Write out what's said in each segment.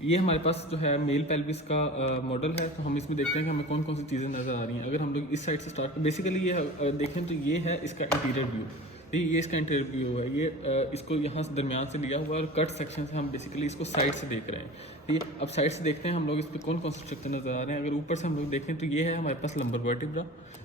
ये हमारे पास जो है मेल पेल्विस का मॉडल है। तो हम इसमें देखते हैं कि हमें कौन कौन सी चीज़ें नज़र आ रही हैं। अगर हम लोग इस साइड से स्टार्ट, बेसिकली ये देखें तो ये है इसका इंटीरियर व्यू। ये इसका इंटीरियर व्यू है। ये इसको यहाँ से दरमियान से लिया हुआ है और कट सेक्शन से हम बेसिकली इसको साइड से देख रहे हैं। ठीक है, अब साइड से देखते हैं हम लोग इस पर कौन कौन से स्ट्रक्चर नज़र आ रहे हैं। अगर ऊपर से हम लोग देखें तो ये है हमारे पास लंबर वर्टिब्रा,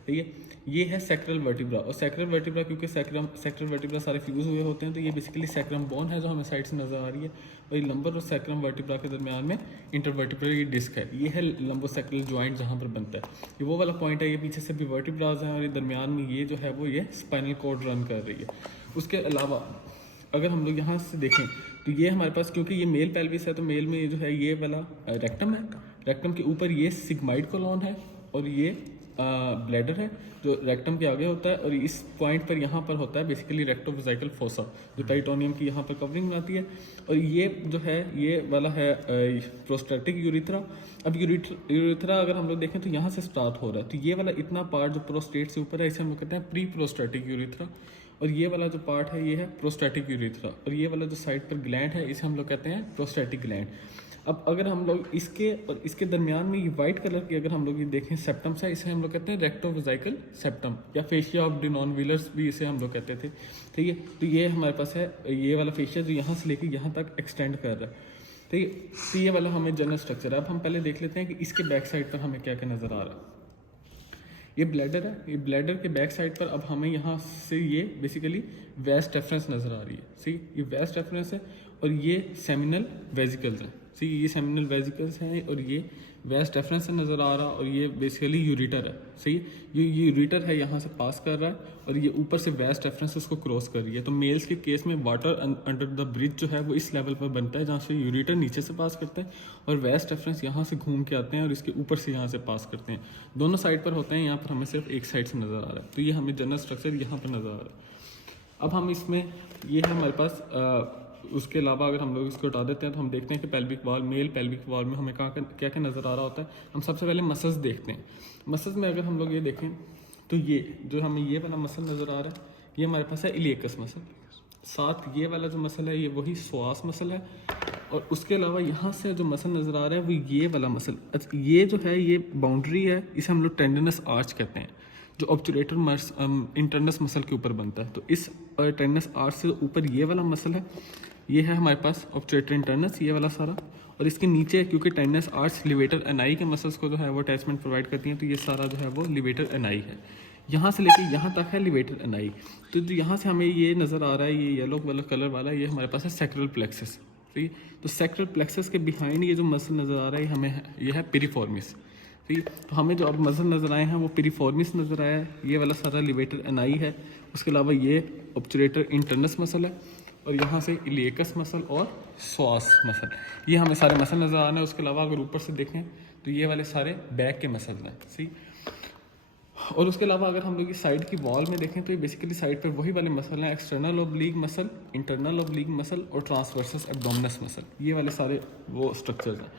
ठीक है, ये है सैक्रल वर्टिब्रा। और सैक्रल वर्टिब्रा क्योंकि सैक्रल वर्टिब्रा सारे फ्यूज़ हुए होते हैं, तो ये बेसिकली सैक्रम बोन है जो हमें साइड से नज़र आ रही है। और ये लंबर और सैक्रम वर्टिब्रा के दरमियान में इंटरवर्टिब्रल ये डिस्क है। ये है लंबोसैक्रल जॉइंट जहाँ पर बनता है, ये वो वाला पॉइंट है। ये पीछे से भी वर्टिब्राज हैं और ये दरमियान में ये जो है वो ये स्पाइनल कॉर्ड रन कर रही है। उसके अलावा अगर हम लोग यहाँ से देखें तो ये हमारे पास, क्योंकि ये मेल पेल्विस है, तो मेल में ये जो है ये वाला रेक्टम है। रेक्टम के ऊपर ये सिग्माइड कोलॉन है और ये ब्लैडर है जो रेक्टम के आगे होता है। और इस पॉइंट पर यहाँ पर होता है बेसिकली रेक्टोवेजाइकल फोसा जो पेरिटोनियम की यहाँ पर कवरिंग बनाती है। और ये जो है ये वाला है प्रोस्टैटिक यूरिथ्रा। अब यूरिथ्रा अगर हम लोग देखें तो यहाँ से स्टार्ट हो रहा है, तो ये वाला इतना पार्ट जो प्रोस्टेट से ऊपर है इसे हम लोग कहते हैं प्री प्रोस्टैटिक यूरिथ्रा। और ये वाला जो पार्ट है ये है प्रोस्टैटिक यूरिथ्रा। और ये वाला जो साइड पर ग्लैंड है इसे हम लोग कहते हैं प्रोस्टैटिक ग्लैंड। अब अगर हम लोग इसके और इसके दरमियान में ये वाइट कलर की अगर हम लोग ये देखें सेप्टम है, इसे हम लोग कहते हैं रेक्टोवेजाइकल सेप्टम या फेशिया ऑफ डिनॉनविलर्स भी इसे हम लोग कहते थे। ठीक है, तो ये हमारे पास है ये वाला फेशिया जो यहाँ से लेकर यहाँ तक एक्सटेंड कर रहा है। ठीक है, तो ये वाला हमें जनरल स्ट्रक्चर है। अब हम पहले देख लेते हैं कि इसके बैक साइड पर हमें क्या क्या नज़र आ रहा है। ये ब्लैडर है, ये ब्लैडर के बैक साइड पर अब हमें यहाँ से ये बेसिकली वेस्ट रेफरेंस नज़र आ रही है। सी ये वेस्ट रेफरेंस है और ये सेमिनल वेजिकल्स हैं। सी ये सेमिनल वेजिकल्स हैं और ये वेस्ट रेफरेंस से नज़र आ रहा और ये बेसिकली यूरिटर है। सही, ये यूरिटर है यहाँ से पास कर रहा है और ये ऊपर से वेस्ट रेफरेंस उसको क्रॉस कर रही है। तो मेल्स के केस में वाटर अंडर द ब्रिज जो है वो इस लेवल पर बनता है जहाँ से यूरिटर नीचे से पास करता है और वेस्ट रेफरेंस यहाँ से घूम के आते हैं और इसके ऊपर से यहाँ से पास करते हैं। दोनों साइड पर होते हैं, यहाँ पर हमें सिर्फ एक साइड से नज़र आ रहा है। तो ये हमें जनरल स्ट्रक्चर यहाँ पर नज़र आ रहा है। अब हम इसमें ये है हमारे पास उसके अलावा अगर हम लोग इसको हटा देते हैं तो हम देखते हैं कि pelvic wall, male pelvic wall में हमें कहाँ क्या क्या नज़र आ रहा होता है। हम सबसे पहले मसल्स देखते हैं। मसल्स में अगर हम लोग ये देखें तो ये जो हमें ये वाला मसल नज़र आ रहा है ये हमारे पास है इलियकस मसल। साथ ये वाला जो मसल है ये वही स्वास मसल है। और उसके अलावा यहाँ से जो मसल नज़र आ रहा है वो ये वाला मसल, ये जो है ये बाउंड्री है, इसे हम लोग टेंडनस आर्च कहते हैं जो ऑब्चुरेटर इंटरनस मसल के ऊपर बनता है। तो इस टेंडनस आर्च से ऊपर ये वाला मसल है, ये है हमारे पास ऑब्चुरेटर इंटरनस ये वाला सारा। और इसके नीचे क्योंकि टेंडनस आर्च लिवेटर एनाई के मसल्स को जो है वो अटैचमेंट प्रोवाइड करती हैं, तो ये सारा जो है वो लिवेटर एनाई है। यहाँ से लेके यहाँ तक है लिवेटर एनाई। तो जो यहाँ से हमें ये नज़र आ रहा है ये येलो वाला कलर वाला, ये हमारे पास है सैक्रल प्लेक्सस। ठीक है, तो सैक्रल प्लेक्सस के बिहाइंड ये जो मसल नज़र आ रहा है हमें ये है पिरिफॉर्मिस। ठीक है, तो हमें जो अब मसल नज़र आए हैं वो पिरिफॉर्मिस नज़र आया है, ये वाला सारा लिवेटर एनाई है। उसके अलावा ये ऑब्चुरेटर इंटरनस मसल है और यहाँ से इलियकस मसल और स्वास मसल, ये हमें सारे मसल नज़र आ रहे हैं। उसके अलावा अगर ऊपर से देखें तो ये वाले सारे बैक के मसल हैं। सी, और उसके अलावा अगर हम लोग इस साइड की वॉल में देखें तो ये बेसिकली साइड पर वही वाले मसल हैं, external oblique muscle, internal oblique muscle और ट्रांसवर्सस एब्डोमिनस मसल, ये वाले सारे वो स्ट्रक्चर्स हैं।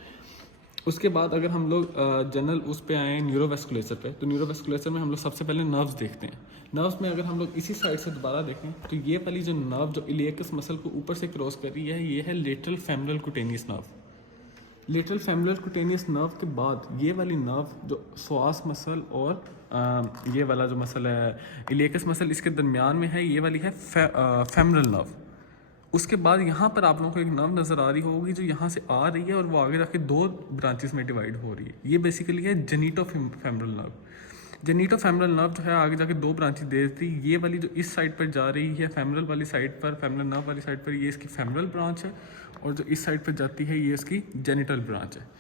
उसके बाद अगर हम लोग जनरल उस पे आए न्यूरोवेस्कुलेचर पे, तो न्यूरोवेस्कुलेचर में हम लोग सबसे पहले नर्व्स देखते हैं। नर्व्स में अगर हम लोग इसी साइड से दोबारा देखें तो ये वाली जो नर्व जो इलियकस मसल को ऊपर से क्रॉस कर रही है ये है lateral femoral cutaneous nerve. Lateral femoral cutaneous nerve के बाद ये वाली नर्व जो स्वास मसल और ये वाला जो मसल है इलियकस मसल इसके दरमियान में है, ये वाली है फेमोरल नर्व। उसके बाद यहाँ पर आप लोगों को एक नर्व नज़र आ रही होगी जो यहाँ से आ रही है और वो आगे जाके दो ब्रांचेस में डिवाइड हो रही है। ये बेसिकली है जेनिटोफेमोरल नर्व। जेनिटोफेमोरल नर्व जो है आगे जाके दो ब्रांचेस दे देती है। ये वाली जो इस साइड पर जा रही है फेमोरल वाली साइड पर, फेमोरल नर्व वाली साइड पर, ये इसकी फेमोरल ब्रांच है और जो इस साइड पर जाती है ये इसकी जेनिटल ब्रांच है।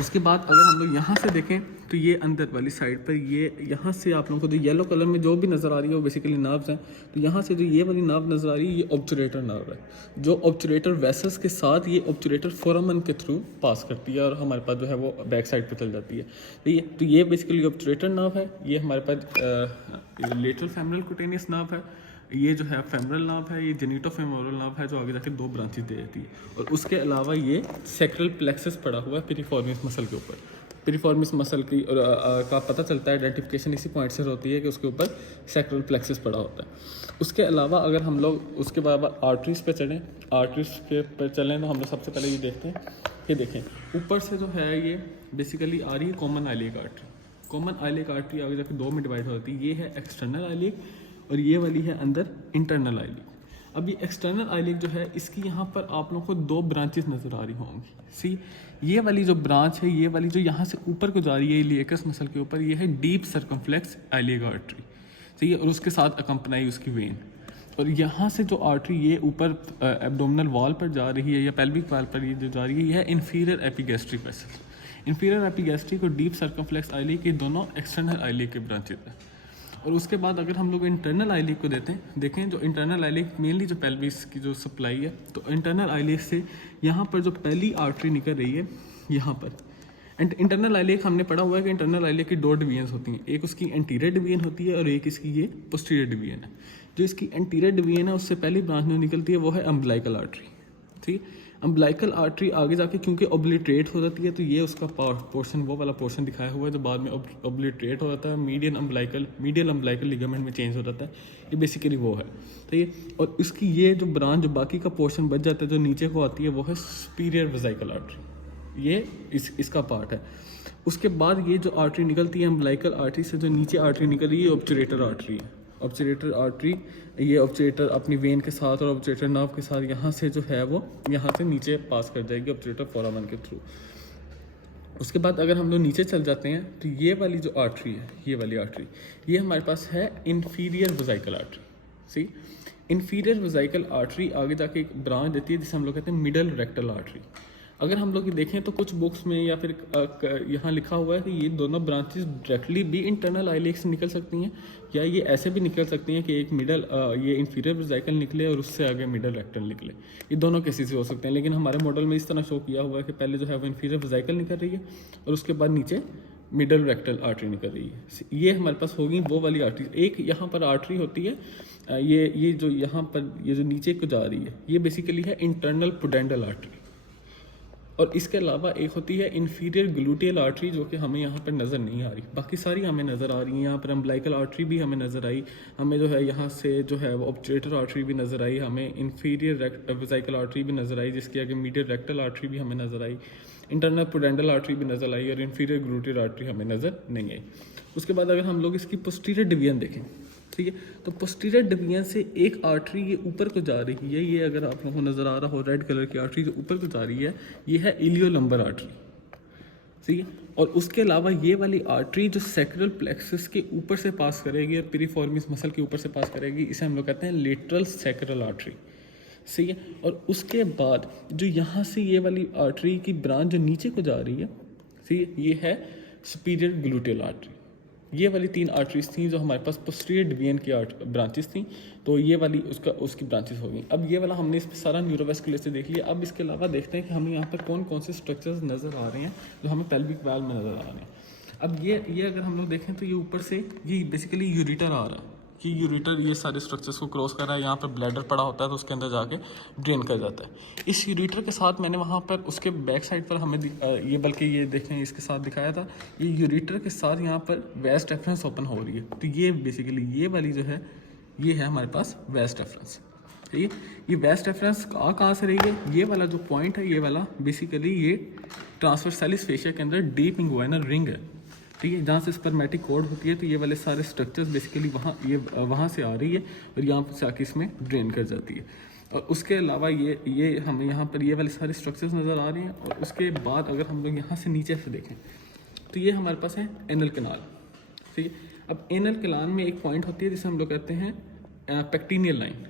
इसके बाद अगर हम लोग यहाँ से देखें तो ये अंदर वाली साइड पर ये यहाँ से आप लोगों को जो येलो कलर में जो भी नज़र आ रही है वो बेसिकली नर्व्स हैं। तो यहाँ से जो ये वाली नर्व नज़र आ रही है ये ऑब्चुरेटर नर्व है जो ऑब्चुरेटर वेसल्स के साथ ये ऑब्चुरेटर फोरामन के थ्रू पास करती है और हमारे पास जो है वो बैक साइड पर चल जाती है। तो ये बेसिकली ऑब्चुरेटर नर्व है। ये हमारे पास लेटरल फेमोरल कुटेनियस नर्व है। ये जो है फेमोरल नर्व है, ये जेनिटोफेमोरल नर्व है जो आगे जाके दो ब्रांचेस दे देती है। और उसके अलावा ये सैक्रल प्लेक्सस पड़ा हुआ है पिरिफॉर्मिस मसल के ऊपर। पिरिफॉर्मिस मसल की का पता चलता है, आइडेंटिफिकेशन इसी पॉइंट से होती है कि उसके ऊपर सैक्रल प्लेक्सस पड़ा होता है। उसके अलावा अगर हम लोग उसके बाद आर्टरीज पे चलें, आर्टरीज के पर चलें तो हम लोग सबसे पहले ये देखते हैं कि देखें ऊपर से जो है ये बेसिकली आ रही है common iliac artery. Common iliac artery आगे जाकर दो में डिवाइड हो जाती है, ये है एक्सटर्नल आइलिक और ये वाली है अंदर इंटरनल आइलिक। अब ये एक्सटर्नल आइलिक जो है इसकी यहाँ पर आप लोगों को दो ब्रांचेस नज़र आ रही होंगी। सी ये वाली जो ब्रांच है, ये वाली जो यहाँ से ऊपर को जा रही है इलियकस मसल के ऊपर, ये है डीप सर्कमफ्लेक्स आइलिक आर्टरी, सही है, और उसके साथ अकम्पनाई उसकी वेन। और यहाँ से जो आर्टरी ये ऊपर एब्डोमिनल वॉल पर जा रही है या पेल्विक वॉल पर ये जो जा रही है inferior epigastric vessel. Inferior epigastric और डीप सर्कमफ्लेक्स आइलिक ये दोनों एक्सटर्नल आइलिक के ब्रांचेस हैं। और उसके बाद अगर हम लोग इंटरनल आइलिक को देखें जो इंटरनल आइलिक मेनली जो पेल्विस की जो सप्लाई है, तो इंटरनल आइलिक से यहाँ पर जो पहली आर्टरी निकल रही है यहाँ पर, एंड इंटरनल आइलिक हमने पढ़ा हुआ है कि इंटरनल आइलिक की दो डिवीजन्स होती हैं, एक उसकी एंटीरियर डिवीजन होती है और एक इसकी ये पोस्टीरियर डिवीजन है। जो इसकी एंटीरियर डिवीजन है उससे पहली ब्रांच जो निकलती है वो है अम्बलाइकल आर्टरी, ठीक। अम्बलाइकल आर्टरी आगे जाके क्योंकि ओब्लिटरेट हो जाती है तो ये उसका पोर्शन वो वाला पोर्शन दिखाया हुआ है जो बाद में ओब्लिटरेट हो जाता है, मीडियल अम्बलाइकल लिगामेंट में चेंज हो जाता है, ये बेसिकली वो है, ठीक है। और इसकी ये जो ब्रांच जो बाकी का पोर्शन बच जाता है जो नीचे को आती है वो है सुपीरियर वेसिकल आर्टरी, ये इसका पार्ट है। उसके बाद ये जो आर्टरी निकलती है अम्बलाइकल आर्टरी से, जो नीचे आर्टरी निकल रही है ऑब्चुरेटर आर्टरी है। ऑब्चुरेटर आर्टरी ये ऑब्चुरेटर अपनी वेन के साथ और ऑब्चुरेटर नर्व के साथ यहाँ से जो है वो यहाँ से नीचे पास कर जाएगी ऑब्चुरेटर फोरामन के थ्रू। उसके बाद अगर हम लोग नीचे चल जाते हैं तो ये वाली जो आर्टरी है, ये वाली आर्टरी, ये हमारे पास है इन्फीरियर वेसिकल आर्टरी। सी इन्फीरियर वेसिकल आर्टरी आगे जाके एक ब्रांच देती है जिसे हम लोग कहते हैं मिडल रेक्टल आर्टरी। अगर हम लोग देखें तो कुछ बुक्स में या फिर यहाँ लिखा हुआ है कि ये दोनों ब्रांचेस डायरेक्टली भी इंटरनल आइलिक से निकल सकती हैं या ये ऐसे भी निकल सकती हैं कि एक मिडल ये इंफीरियर वेसिकल निकले और उससे आगे मिडल रेक्टल निकले। ये दोनों केसेस हो सकते हैं, लेकिन हमारे मॉडल में इस तरह शो किया हुआ है कि पहले जो है वो इंफीरियर वेसिकल निकल रही है और उसके बाद नीचे मिडल रेक्टल आर्टरी निकल रही है। ये हमारे पास होगी वो वाली आर्टरी। एक यहाँ पर आर्टरी होती है ये जो यहाँ पर ये जो नीचे को जा रही है ये बेसिकली है इंटरनल पुडेंडल आर्टरी। और इसके अलावा एक होती है इन्फीरियर ग्लूटियल आर्टरी जो कि हमें यहाँ पर नज़र नहीं आ रही, बाकी सारी हमें नज़र आ रही हैं। यहाँ पर अम्बलाइकल आर्टरी भी हमें नज़र आई, हमें जो है यहाँ से जो है वो ऑब्चुरेटर आर्टरी भी नज़र आई, हमें इन्फीरियर वेसिकल आर्टरी भी नज़र आई, जिसके आगे मीडियल रेक्टल आर्टरी भी हमें नज़र आई, इंटरनल पुडेंडल आर्टरी भी नज़र आई और इन्फीरियर ग्लूटियल आर्टरी हमें नज़र नहीं आई। उसके बाद अगर हम लोग इसकी पोस्टीरियर डिवीजन देखें, ठीक है, तो पोस्टीरियर डिवीजन से एक आर्टरी ये ऊपर को जा रही है, ये अगर आप लोगों को नज़र आ रहा हो रेड कलर की आर्टरी जो ऊपर को जा रही है ये है इलियोलंबर आर्टरी, ठीक है। और उसके अलावा ये वाली आर्टरी जो सैक्रल प्लेक्सस के ऊपर से पास करेगी और पिरिफॉर्मिस मसल के ऊपर से पास करेगी, इसे हम लोग कहते हैं लेटरल सैक्रल आर्टरी, सही है। और उसके बाद जो यहाँ से ये वाली आर्टरी की ब्रांच जो नीचे को जा रही है, सही है, ये है सुपीरियर ग्लूटियल आर्टरी। ये वाली तीन आर्टरीज थी जो हमारे पास पोस्टीरियर डिवीजन की ब्रांचेस थी, तो ये वाली उसकी ब्रांचेस होगी। अब ये वाला हमने इस पर सारा न्यूरोवेस्कुलर से देख लिया। अब इसके अलावा देखते हैं कि हमें यहाँ पर कौन कौन से स्ट्रक्चर्स नज़र आ रहे हैं जो हमें पेल्विक वाल्व में नज़र आ रहे हैं। अब ये अगर हम लोग देखें तो ये ऊपर से ये बेसिकली यूरिटर आ रहा है कि यूरिटर ये सारे स्ट्रक्चर्स को क्रॉस कर रहा है, यहाँ पर ब्लैडर पड़ा होता है तो उसके अंदर जाके ड्रेन कर जाता है। इस यूरिटर के साथ मैंने वहाँ पर उसके बैक साइड पर हमें ये बल्कि ये देखें इसके साथ दिखाया था, ये यूरिटर के साथ यहाँ पर वेस्ट रेफरेंस ओपन हो रही है। तो ये बेसिकली ये वाली जो है ये है हमारे पास वेस्ट रेफरेंस, ठीक है। ये वेस्ट रेफरेंस कहाँ से रही है, ये वाला जो पॉइंट है ये वाला बेसिकली ये ट्रांसवर्सैलिस फेशिया के अंदर डीप इंग्वाइनल रिंग है, ठीक है, जहाँ से स्पर्मेटिक कॉर्ड होती है। तो ये वाले सारे स्ट्रक्चर्स बेसिकली वहाँ से आ रही है और यहाँ से आके इसमें ड्रेन कर जाती है। और उसके अलावा ये हमें यहाँ पर ये वाले सारे स्ट्रक्चर्स नज़र आ रहे हैं। और उसके बाद अगर हम लोग यहाँ से नीचे से देखें तो ये हमारे पास है एनल कैनाल, ठीक है। अब एनल कैनाल में एक पॉइंट होती है जिसे हम लोग कहते हैं पेक्टिनियल लाइन,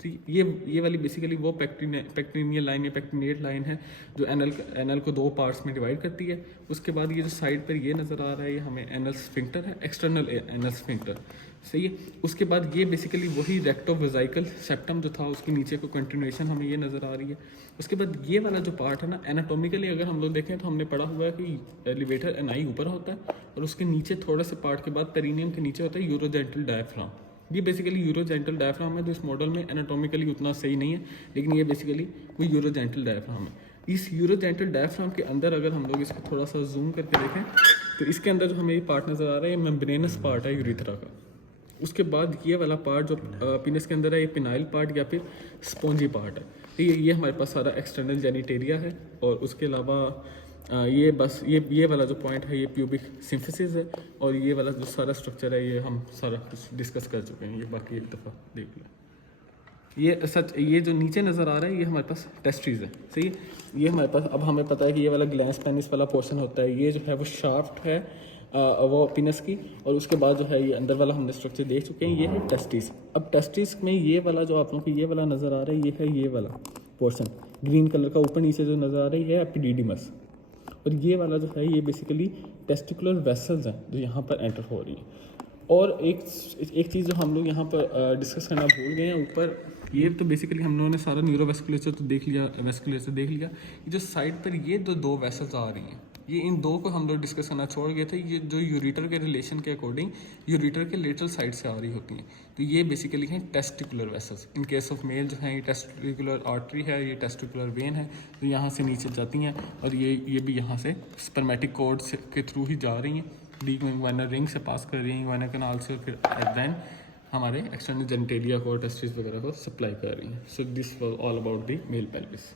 ठीक। ये वाली बेसिकली वो पेक्टिनियल लाइन या पेक्टिनेट लाइन है जो एनल को दो पार्ट्स में डिवाइड करती है। उसके बाद ये जो साइड पर ये नज़र आ रहा है ये हमें एनल स्फिंक्टर है, एक्सटर्नल एनल स्फिंक्टर, सही है। उसके बाद ये बेसिकली वही रेक्टोवेसिकल सेप्टम जो था उसके नीचे को कंटिन्यूएशन हमें ये नज़र आ रही है। उसके बाद ये वाला जो पार्ट है ना, एनाटोमिकली अगर हम लोग देखें तो हमने पढ़ा हुआ है कि एलिवेटर एनआई ऊपर होता है और उसके नीचे थोड़े से पार्ट के बाद पेरिनियम के नीचे होता है यूरोजेंटल डायफ्राम। ये बेसिकली यूरोजेंटल डायफ्राम है जो इस मॉडल में एनाटोमिकली उतना सही नहीं है, लेकिन ये बेसिकली वो यूरोजेंटल डायफ्राम है। इस यूरोजेनिटल डायफ्राम के अंदर अगर हम लोग इसको थोड़ा सा जूम करके देखें तो इसके अंदर जो हमें ये पार्ट नज़र आ रहा है ये मेम्ब्रेनस पार्ट है यूरिथ्रा का। उसके बाद ये वाला पार्ट जो पीनस के अंदर है ये पिनाइल पार्ट या फिर स्पॉन्जी पार्ट है। तो ये हमारे पास सारा एक्सटर्नल जेनिटेरिया है। और उसके अलावा ये बस ये वाला जो पॉइंट है ये प्यूबिक सिंथेसिस है। और ये वाला जो सारा स्ट्रक्चर है ये हम सारा कुछ डिस्कस कर चुके हैं, ये बाकी एक दफ़ा देख लिया। ये जो नीचे नज़र आ रहा है ये हमारे पास टेस्ट्रीज है, सही है। ये हमारे पास अब हमें पता है कि ये वाला ग्लैंस पेनिस वाला पोर्शन होता है, ये जो है वो शाफ्ट है वो पिनस की। और उसके बाद जो है ये अंदर वाला हमने स्ट्रक्चर देख चुके हैं, ये है टेस्टिस। अब टेस्टिस में ये वाला जो आप लोगों को ये वाला नज़र आ रहा है ये है ये वाला पोर्शन ग्रीन कलर का ऊपर नीचे जो नज़र आ रहा है ये एपिडिडिमस। और ये वाला जो है ये बेसिकली टेस्टिकुलर वेसल्स हैं जो यहाँ पर एंटर हो रही है। और एक चीज़ जो हम लोग यहाँ पर डिस्कस करना भूल गए हैं ऊपर, ये तो बेसिकली हम लोगों ने सारा न्यूरोवेस्कुलेचर तो देख लिया, वेस्कुलेचर देख लिया। ये जो साइड पर ये दो वेसल्स आ रही हैं ये इन दो को हम लोग डिस्कस करना छोड़ गए थे। ये जो यूरिटर के रिलेशन के अकॉर्डिंग यूरिटर के लेटरल साइड से आ रही होती हैं। तो ये बेसिकली हैं testicular vessels. In case of male जो है ये टेस्टिकुलर आर्टरी है, ये टेस्टिकुलर वेन है, तो यहाँ से नीचे जाती हैं। और ये भी यहाँ से स्पर्मेटिक कॉर्ड के थ्रू ही जा रही हैं, डी इग्वाना रिंग से पास कर रही हैं, इग्वाना कैनाल से, फिर देन हमारे एक्सटर्नल जेनिटेलिया को टेस्टिस वगैरह को सप्लाई कर रही हैं। So this was all about the male pelvis.